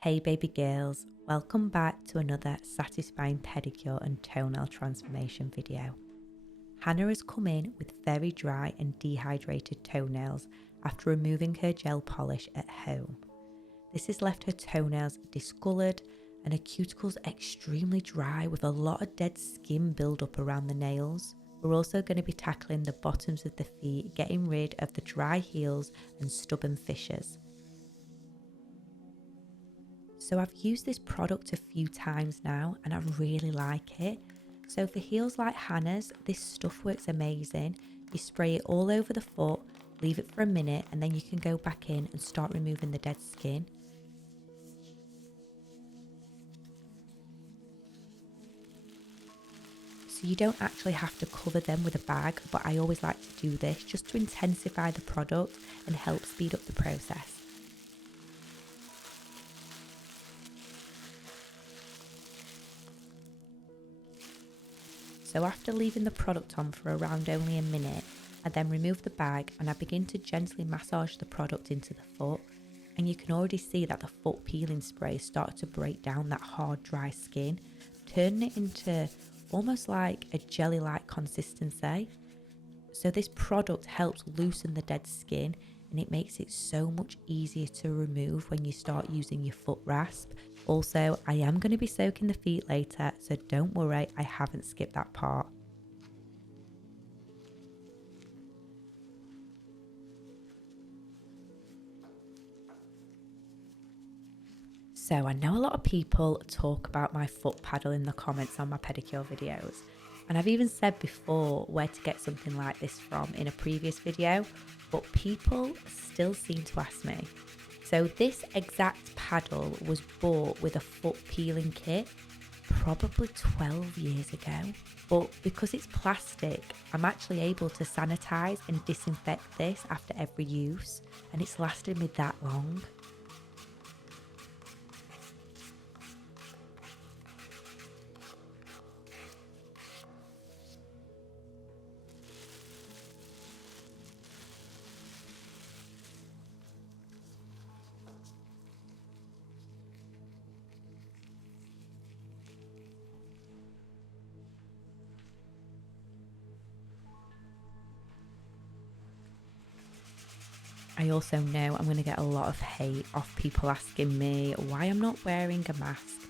Hey baby girls, welcome back to another satisfying pedicure and toenail transformation video. Hannah has come in with very dry and dehydrated toenails after removing her gel polish at home. This has left her toenails discoloured and her cuticles extremely dry with a lot of dead skin build up around the nails. We're also going to be tackling the bottoms of the feet, getting rid of the dry heels and stubborn fissures. So I've used this product a few times now and I really like it. So for heels like Hannah's, this stuff works amazing. You spray it all over the foot, leave it for a minute, and then you can go back in and start removing the dead skin. So you don't actually have to cover them with a bag, but I always like to do this just to intensify the product and help speed up the process. So after leaving the product on for around only a minute, I then remove the bag and I begin to gently massage the product into the foot. And you can already see that the foot peeling spray started to break down that hard, dry skin, turning it into almost like a jelly-like consistency. So this product helps loosen the dead skin and it makes it so much easier to remove when you start using your foot rasp. Also, I am going to be soaking the feet later, so don't worry, I haven't skipped that part. So I know a lot of people talk about my foot paddle in the comments on my pedicure videos. And I've even said before where to get something like this from in a previous video, but people still seem to ask me. So this exact paddle was bought with a foot peeling kit probably 12 years ago. But because it's plastic, I'm actually able to sanitize and disinfect this after every use, and it's lasted me that long. I also know I'm going to get a lot of hate off people asking me why I'm not wearing a mask.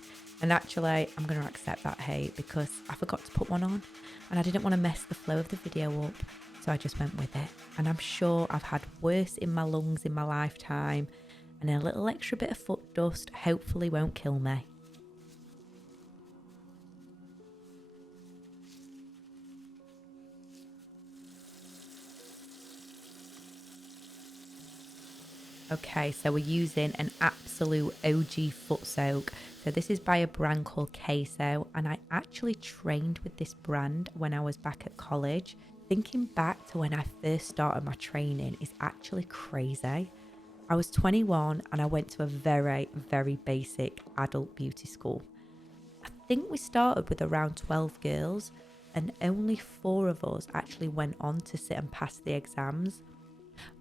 And actually, I'm going to accept that hate because I forgot to put one on and I didn't want to mess the flow of the video up. So I just went with it. And I'm sure I've had worse in my lungs in my lifetime, and a little extra bit of foot dust hopefully won't kill me. Okay, so we're using an absolute OG foot soak. So this is by a brand called Queso, and I actually trained with this brand when I was back at college. Thinking back to when I first started my training is actually crazy. I was 21 and I went to a very, very basic adult beauty school. I think we started with around 12 girls and only 4 of us actually went on to sit and pass the exams.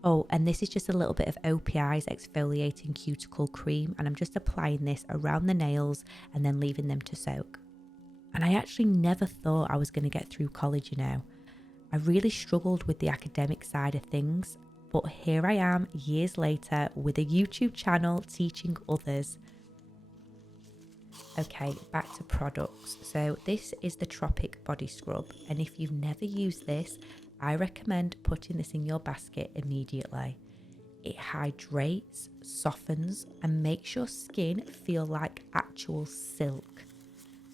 Oh, and this is just a little bit of OPI's exfoliating cuticle cream, and I'm just applying this around the nails and then leaving them to soak. And I actually never thought I was going to get through college, you know. I really struggled with the academic side of things, but here I am years later with a YouTube channel teaching others. Okay, back to products. So this is the Tropic Body Scrub, and if you've never used this, I recommend putting this in your basket immediately. It hydrates, softens, and makes your skin feel like actual silk.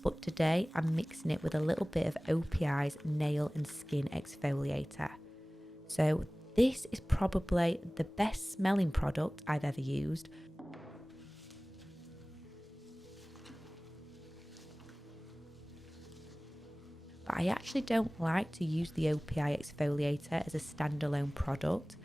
But today I'm mixing it with a little bit of OPI's nail and skin exfoliator. So this is probably the best smelling product I've ever used. But I actually don't like to use the OPI exfoliator as a standalone product.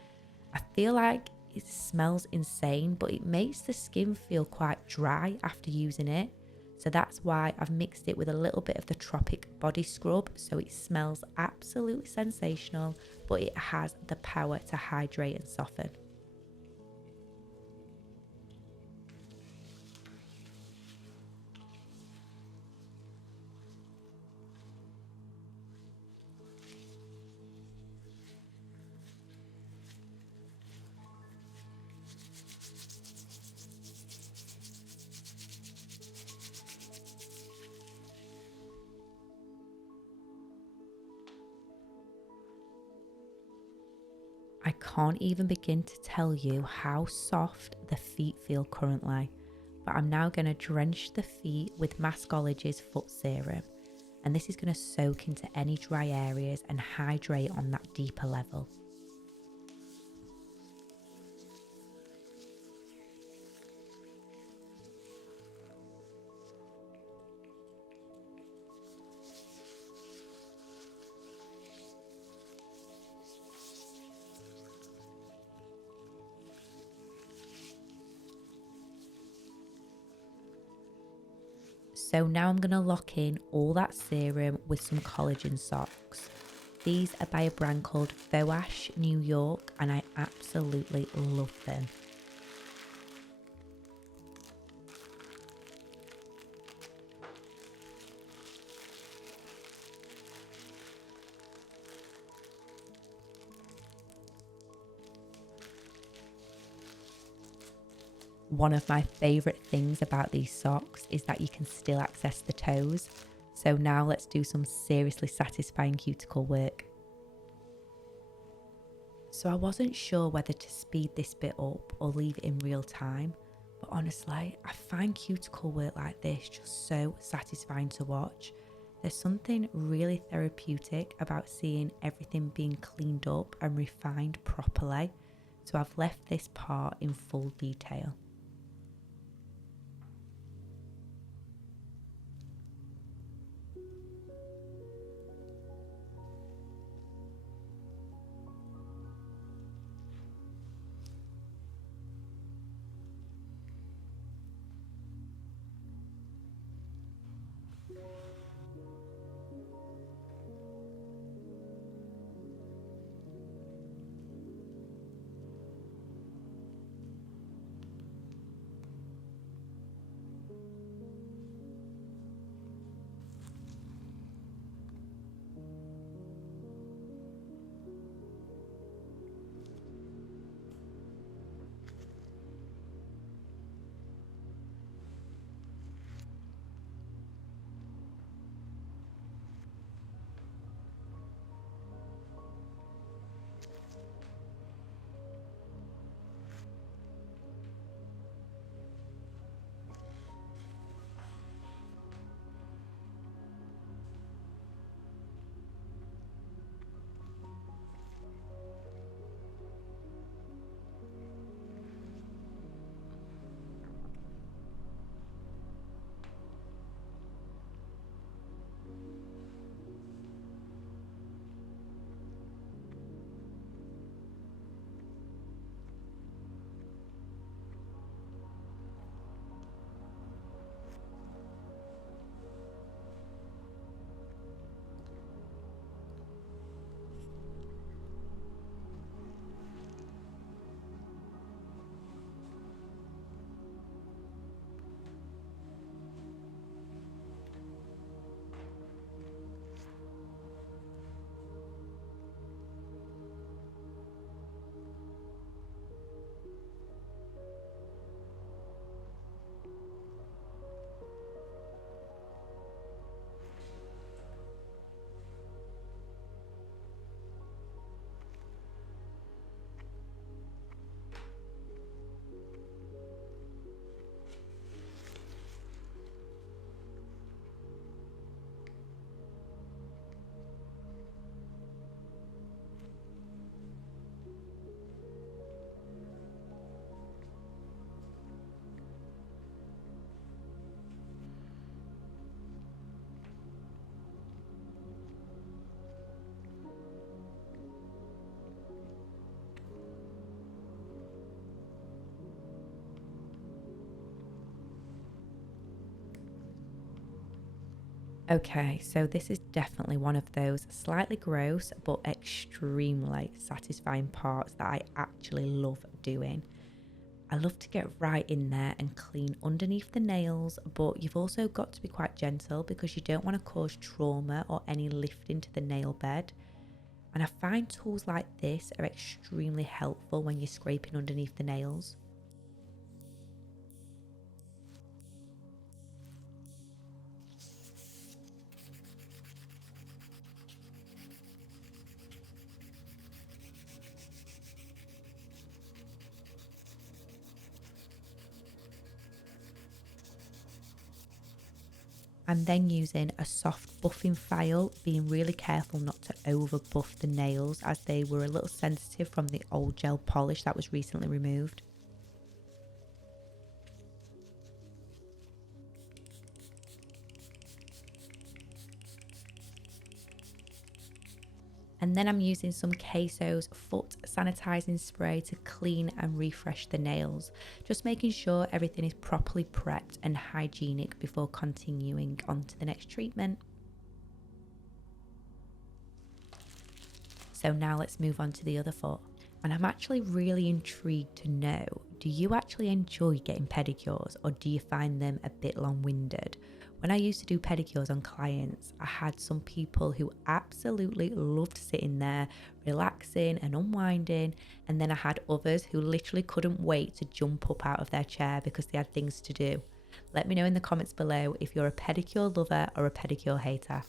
I feel like it smells insane, but it makes the skin feel quite dry after using it. So that's why I've mixed it with a little bit of the Tropic Body Scrub, so it smells absolutely sensational, but it has the power to hydrate and soften. I can't even begin to tell you how soft the feet feel currently, but I'm now going to drench the feet with Masterclass's foot serum, and this is going to soak into any dry areas and hydrate on that deeper level. So now I'm going to lock in all that serum with some collagen socks. These are by a brand called Bsck, New York, and I absolutely love them. One of my favourite things about these socks is that you can still access the toes. So now let's do some seriously satisfying cuticle work. So I wasn't sure whether to speed this bit up or leave it in real time, but honestly, I find cuticle work like this just so satisfying to watch. There's something really therapeutic about seeing everything being cleaned up and refined properly. So I've left this part in full detail. Okay, so this is definitely one of those slightly gross but extremely satisfying parts that I actually love doing. I love to get right in there and clean underneath the nails, but you've also got to be quite gentle because you don't want to cause trauma or any lifting to the nail bed. And I find tools like this are extremely helpful when you're scraping underneath the nails. I'm then using a soft buffing file, being really careful not to over buff the nails as they were a little sensitive from the old gel polish that was recently removed. And then I'm using some Queso's foot sanitizing spray to clean and refresh the nails, just making sure everything is properly prepped and hygienic before continuing on to the next treatment. So now let's move on to the other foot. And I'm actually really intrigued to know, do you actually enjoy getting pedicures or do you find them a bit long-winded? When I used to do pedicures on clients, I had some people who absolutely loved sitting there, relaxing and unwinding. And then I had others who literally couldn't wait to jump up out of their chair because they had things to do. Let me know in the comments below if you're a pedicure lover or a pedicure hater.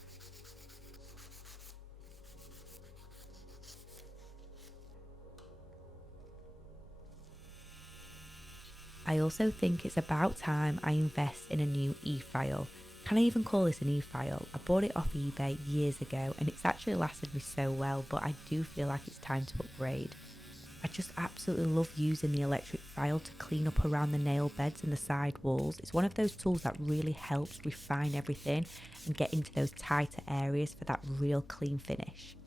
I also think it's about time I invest in a new e-file. Can I even call this an e-file? I bought it off eBay years ago and it's actually lasted me so well, but I do feel like it's time to upgrade. I just absolutely love using the electric file to clean up around the nail beds and the side walls. It's one of those tools that really helps refine everything and get into those tighter areas for that real clean finish.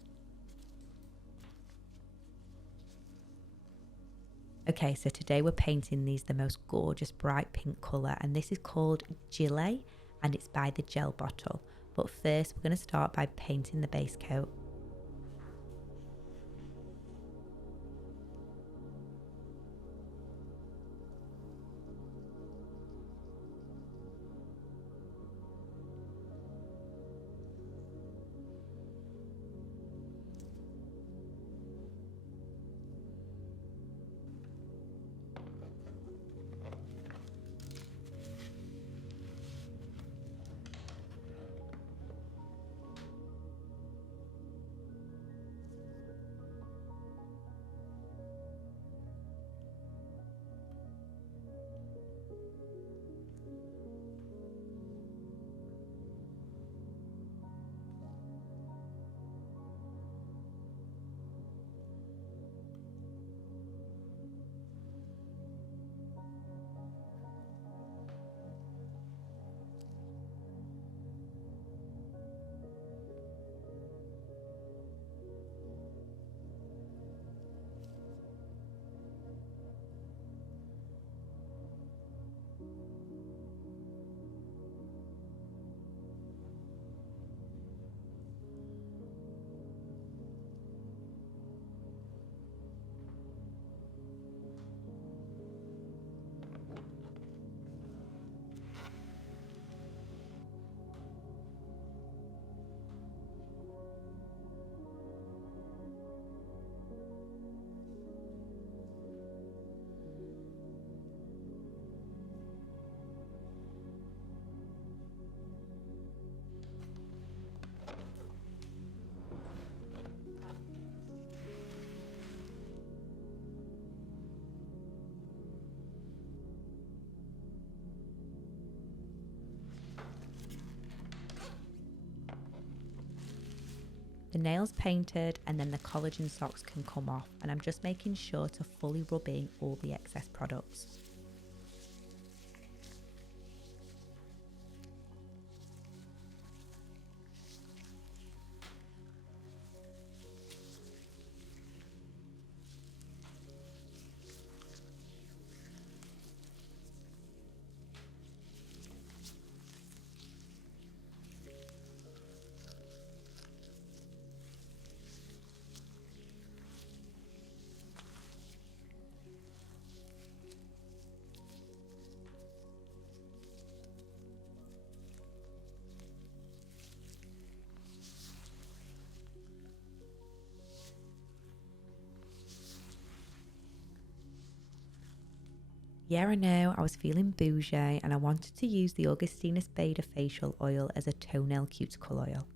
Okay, so today we're painting these the most gorgeous bright pink colour, and this is called Gilet and it's by the Gel Bottle. But first we're going to start by painting the base coat. The nails painted and then the collagen socks can come off, and I'm just making sure to fully rub in all the excess products. Yeah, I know, I was feeling bougie and I wanted to use the Augustinus Bader facial oil as a toenail cuticle oil.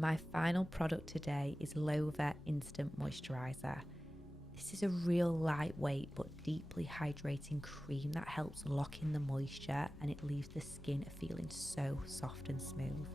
My final product today is Lova Instant Moisturizer. This is a real lightweight but deeply hydrating cream that helps lock in the moisture, and it leaves the skin feeling so soft and smooth.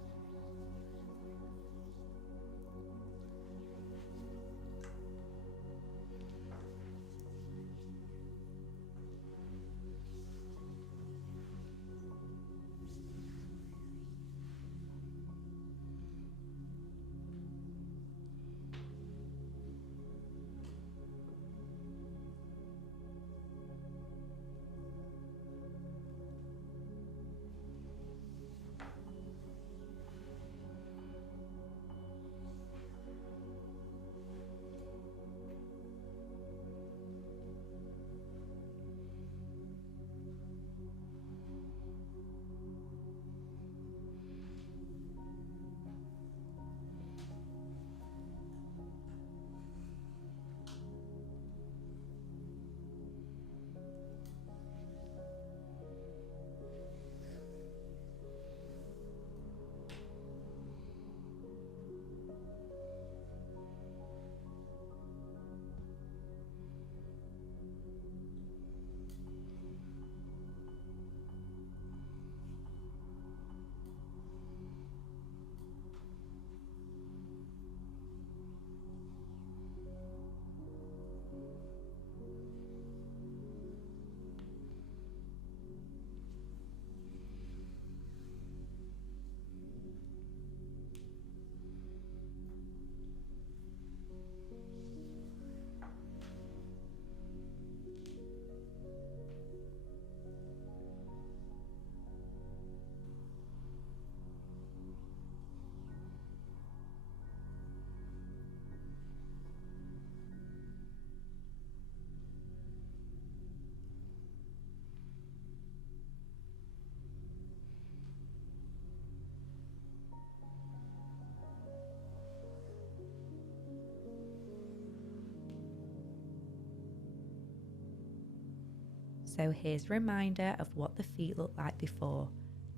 So here's a reminder of what the feet looked like before: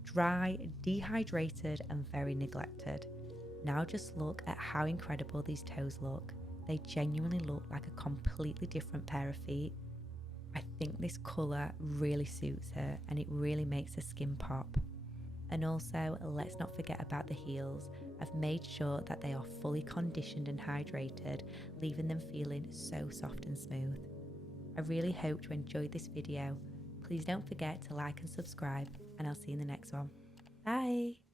dry, dehydrated and very neglected. Now just look at how incredible these toes look. They genuinely look like a completely different pair of feet. I think this colour really suits her and it really makes her skin pop. And also, let's not forget about the heels. I've made sure that they are fully conditioned and hydrated, leaving them feeling so soft and smooth. I really hope you enjoyed this video. Please don't forget to like and subscribe, and I'll see you in the next one. Bye!